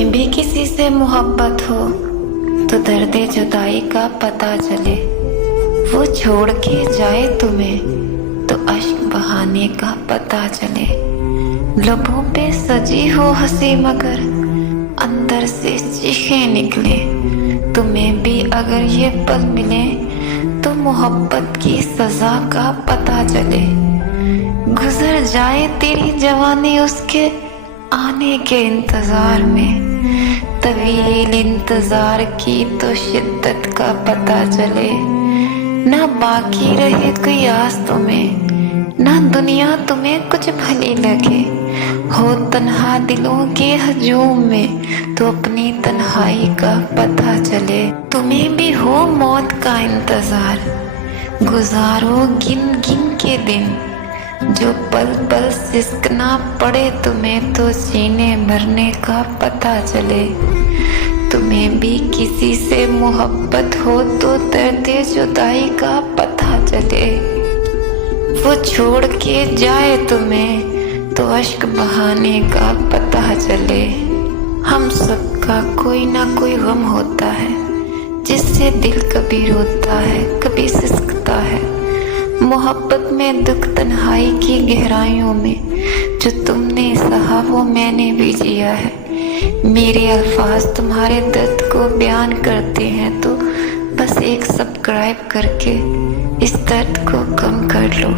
तुम्हें भी किसी से मोहब्बत हो तो दर्द जुदाई का पता चले। वो छोड़ के जाए तुम्हें तो अश्क बहाने का पता चले। लबों पे सजी हो हंसी मगर अंदर से चीखें निकले। तुम्हें भी अगर ये पल मिले तो मोहब्बत की सजा का पता चले। गुजर जाए तेरी जवानी उसके आने के इंतजार में, तवील इंतजार की तो शिद्दत का पता चले। ना बाकी रहे कोई आस तुम्हें, ना दुनिया तुम्हें कुछ भली लगे। हो तन्हा दिलों के हजूम में तो अपनी तन्हाई का पता चले। तुम्हें भी हो मौत का इंतजार, गुजारो गिन गिन के दिन। जो पल पल सिसकना पड़े तुम्हें तो जीने मरने का पता चले। तुम्हें भी किसी से मोहब्बत हो तो दर्द जुदाई का पता चले। वो छोड़ के जाए तुम्हें तो अश्क बहाने का पता चले। हम सबका कोई ना कोई गम होता है जिससे दिल कभी रोता है कभी सिसकता है। मोहब्बत में दुख तन्हाई की गहराइयों में जो तुमने सहा वो मैंने भी जिया है। मेरे अल्फाज तुम्हारे दर्द को बयान करते हैं तो बस एक सब्सक्राइब करके इस दर्द को कम कर लो।